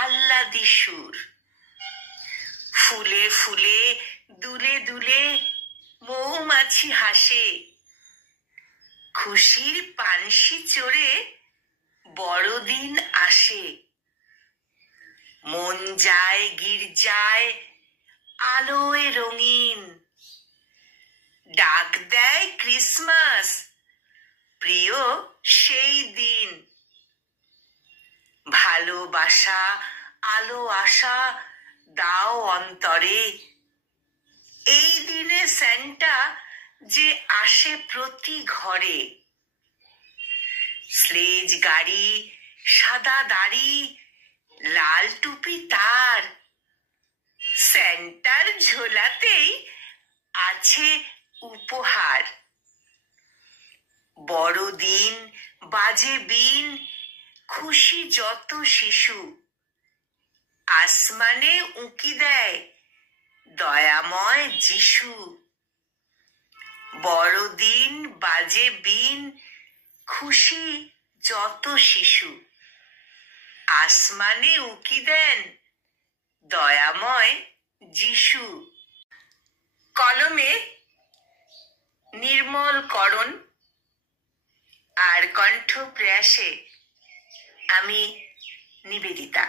আহ্লাদি সুর। ফুলে ফুলে দুলে দুলে মৌমাছি হাসে, খুশির পানসি চড়ে বড়দিন আসে। মন যায় গির্জায় আলোয় রঙিন, ডাক দেয় ক্রিসমাস প্রিয় সেই দিন। ভালোবাসা আলো আশা দাও অন্তরে, এই দিনে স্যান্টা যে আসে প্রতি ঘরে। স্লেজ গাড়ি, সাদা দাড়ি, লাল টুপি তার, স্যান্টার ঝোলাতেই আছে উপহার। বড়দিন বাজে বিন, খুশি যত শিশু, আসমানে উঁকি দেয় দয়াময় যিশু। বড়দিন বাজে বিন, খুশি যত শিশু, আসমানে উঁকি দেন দয়াময় যিশু। কলমে নির্মল করণ আর কণ্ঠ প্রয়াসে আমি নিবেদিতা।